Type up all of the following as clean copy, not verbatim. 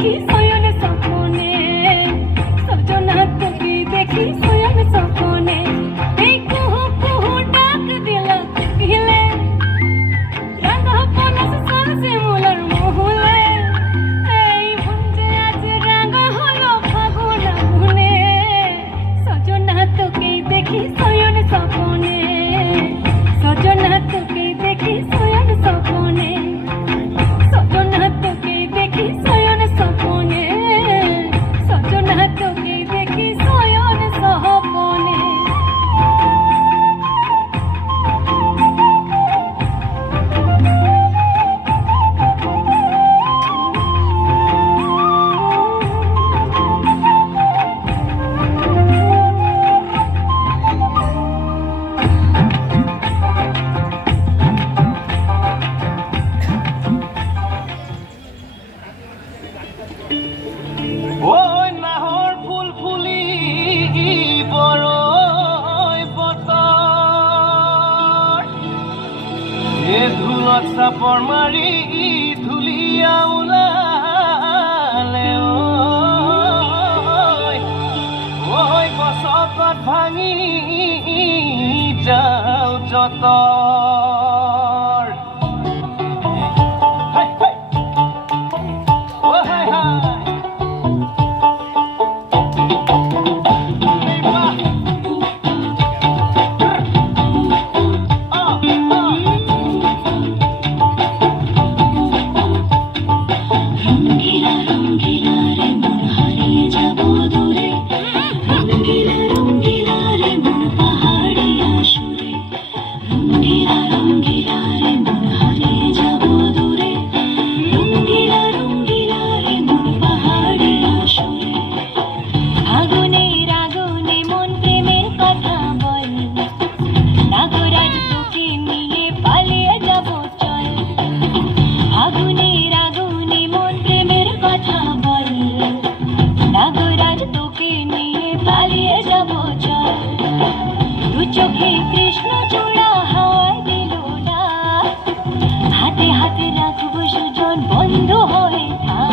দেখি শয়ন স্বপনে, সজনা তোকে দেখি শয়ন স্বপনে। এই কুহু কুহু ডাক দিল হিলে, রাঙা পলাশ সরষে মূলার মহুলে। এই মন যে আজ রাঙা হলো ফাগুন আগুনে, সজনা তোকে দেখি শয়ন স্বপনে, সজনা তোকে দেখি শয়ন স্বপনে, সজনা তোকে দেখি শয়ন স্বপনে, সজনা তোকে দেখি শয়ন স্বপনে। ওই নাহৰ ফুল ফুলি বৰৈ বতৰ, এ ধুলত চাপৰ মাৰি ধুলীয়া ওলালে। ঐ গছকত ভাঙি যাওঁ যতৰ। হাই হাই অ হাই হাই রঙ্গিলা রঙ্গিলা রে মন হারিয়ে যাব দূরে, রঙ্গিলা রঙ্গিলা রে মন পাহাড়িয়া সুরে, রঙ্গিলা রঙ্গিলা রে মন হারিয়ে যাব দূরে, রঙ্গিলা রঙ্গিলা রে মন পাহাড়িয়া সুরে। আগুনের আগুনে মন প্রেমের কথা বল, নাগরাজ তোকে নিয়ে পালিয়ে যাব চল। আগুনের আগুনে মন প্রেমের কথা বল, নাগরাজ তোকে নিয়ে পালিয়ে যাব চল। দু চোখে কৃষ্ণ চূড়া হাওয়ায় দিল না, হাতে হাতে রাখবো সুজন বন্ধু হয়ে থাক।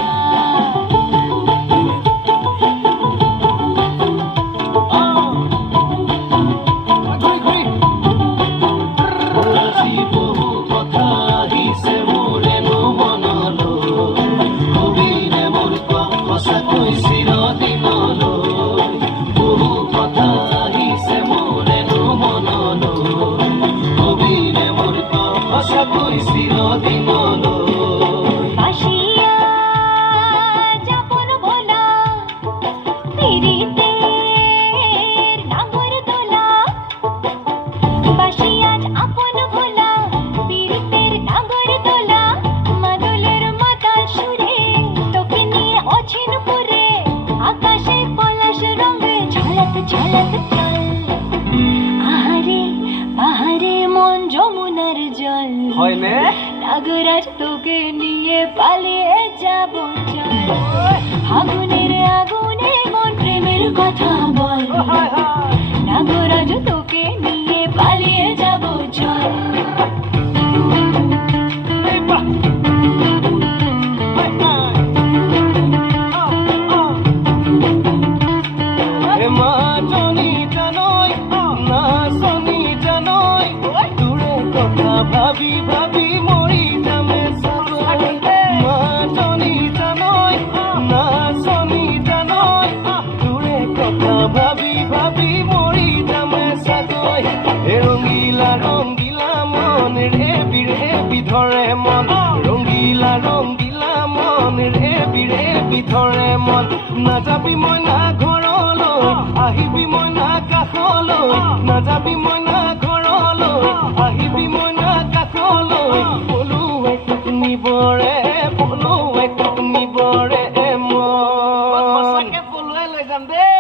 আজি বহু কথা আহিছে মোৰেনো মনলৈ, কবিৰে মোৰ সঁচাকৈ চিৰদিনলৈ। বহু কথা আহিছে মোৰেনো মনলৈ, কবিৰে মোৰ সঁচাকৈ চিৰদিনলৈ। বাসিয়া যাপন ভোলা, পিরিতের নাগর দোলা। বাসিয়া আপন ভোলা, পিরিতের নাগর দোলা। মাদলের মাতাল সুরে তোকে নিয়ে অছিন পুরে, আকাশে পলাশ রঙে ঝলক ঝলক চল। আহারে পাহাড়ে মন যমুনার জল, হয়নে নাগরাজ তোকে নিয়ে পালিয়ে যাব চল। আগুনের আগুনে মন প্রেমের কথা বল, হাই হাই নাগরাজ তোকে নিয়ে পালিয়ে যাব চল। এই বাহ হাই হাই হে মাজনী জানৈ নাচনী জানৈ, দূৰে কথা ভাবি ভাবি মৰি যামে চাগৈ। মাজনী জানৈ নাচনী জানৈ, দূৰে কথা ভাবি ভাবি মৰি যামে চাগৈ। হে ৰঙিলা ৰঙিলা মন ৰেবি ৰেবি ধৰে মন, ৰঙিলা ৰঙিলা মন ৰেবি ৰেবি ধৰে মন। নাযাবি মইনা ঘৰলৈ, আহিবি মইনা কাষলৈ, নাযাবি মইনা ঘৰলৈ, আহিবি মইনা কাষলৈ। পলুৱে তোক নিবৰে, পলুৱে তোক নিবৰে মন। পলুৱে লৈ যাম দেই।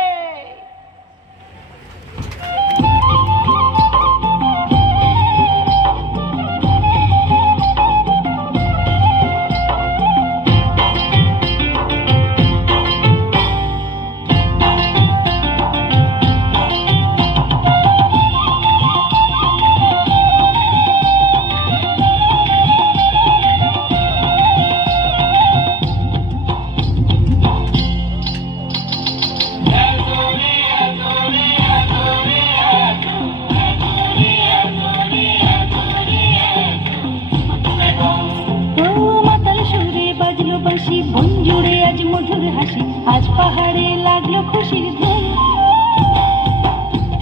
জুড়ে আজ মধুর হাসি, আজ পাহাড়ে লাগলো খুশির ধুম।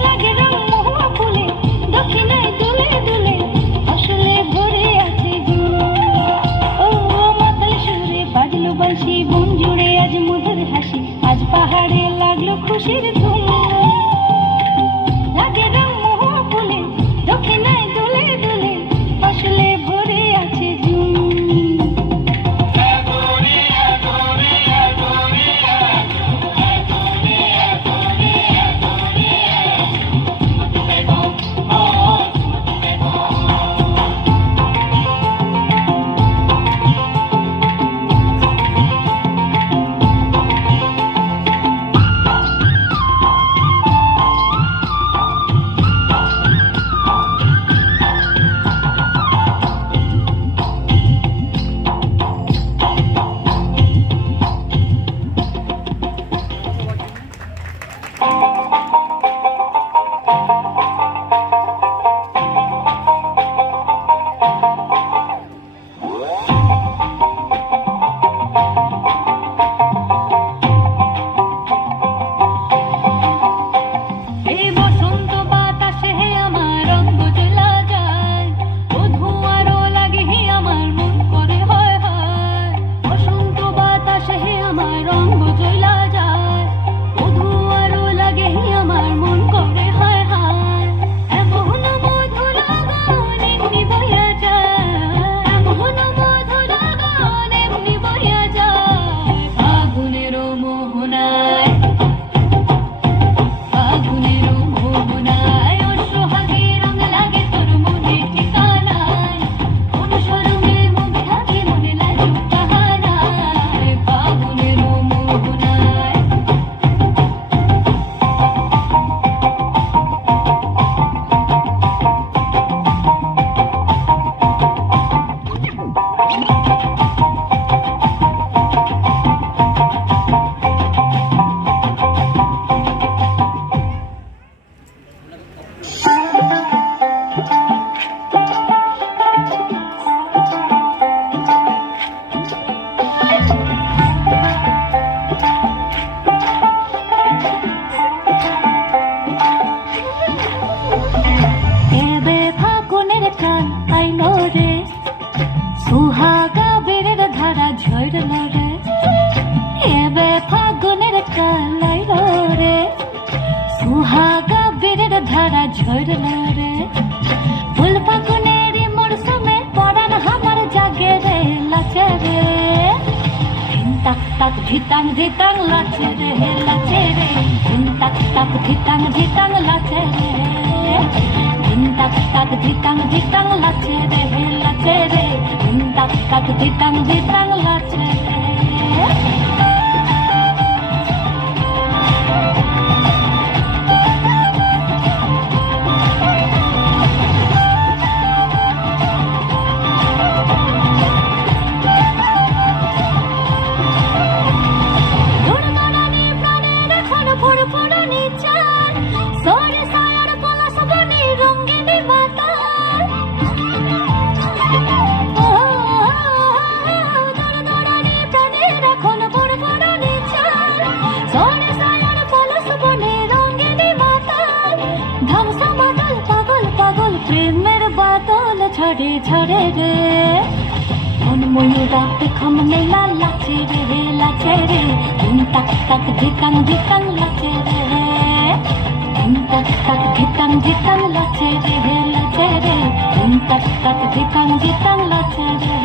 লাগে রং মহুয়া ফুলে, দক্ষিণায় দুলে দুলে, আসলে ভরে আছে জুম। ও মাতাল সুরে বাজলো বাঁশি, বন জুড়ে আজ মধুর হাসি, আজ পাহাড়ে লাগলো খুশির ধুম। লাগে রং মহুয়া ফুলে, দক্ষিণায় দুলে দুলে, আসলে ভরে আছে জুম। এই বসন্ত বাতাসে হে আমার অঙ্গ জ্বলা যায়, ও ধোঁয়ারও লাগে হে আমার মন করে হয় হয়। বসন্ত বাতাসে হে আমার অঙ্গ জ্বলা যায়, ও ধোঁয়ারও লাগে হে আমার মন করে হয় হয়। এমন মধুর গান এমনি বইয়া যায়, এমন মধুর গান এমনি বইয়া যায়। ফাগুনেরও মোহনায়, ফাগুনেরও মোহনায়, ওর সোহাগে রং লাগে তোর মনের ঠিকানায়। কোন শরমে মুখ ঢাকে মনে লাজুক বাহানায়, ফাগুনেরও মোহনায়। এবে ফাগুনের কাল আইলো রে, সুহাগা বেড়ের ধারা ঝরল রে। এবে ফাগুনের কাল আইলো রে, সুহাগা বেড়ের ধারা ঝরল রে। ফুল ফাগুনের মরশুমে পরাণ আমার জাগে রে, লাচে রে। ধিন তাক তাক ধিতাং ধিতাং লাচে রে, লাচে রে। ধিন তাক তাক ধিতাং ধিতাং লাচে রে, ধিন তাক তাক ধিতাং ধিতাং লাচে রে, লাচে রে। ধিন তাক তাক ধিতাং ধিতাং লাচে রে। দোড়দোড়ানি প্রাণের এখন ফুরফুরানি চাল, সরে সায়ার পলাশ বনে রঙ্গিনী মাতাল। দোড়দোড়ানি প্রাণের এখন ফুরফুরানি চাল, সরে সায়ার পলাশ বনে রঙ্গিনী মাতাল। ধামসা মাতাল পাগল পাগল প্রেমের বাদল ঝরে ঝরে রে। মন ময়ূরা পেখম মেলা লাচে রে, লাচে রে। ধিন তাক তাক ধিতাং ধিতাং লাচে রে, ধিন তাক তাক ধিতাং ধিতাং লাচে রে, লাচে রে। ধিন তাক তাক ধিতাং ধিতাং লাচে রে।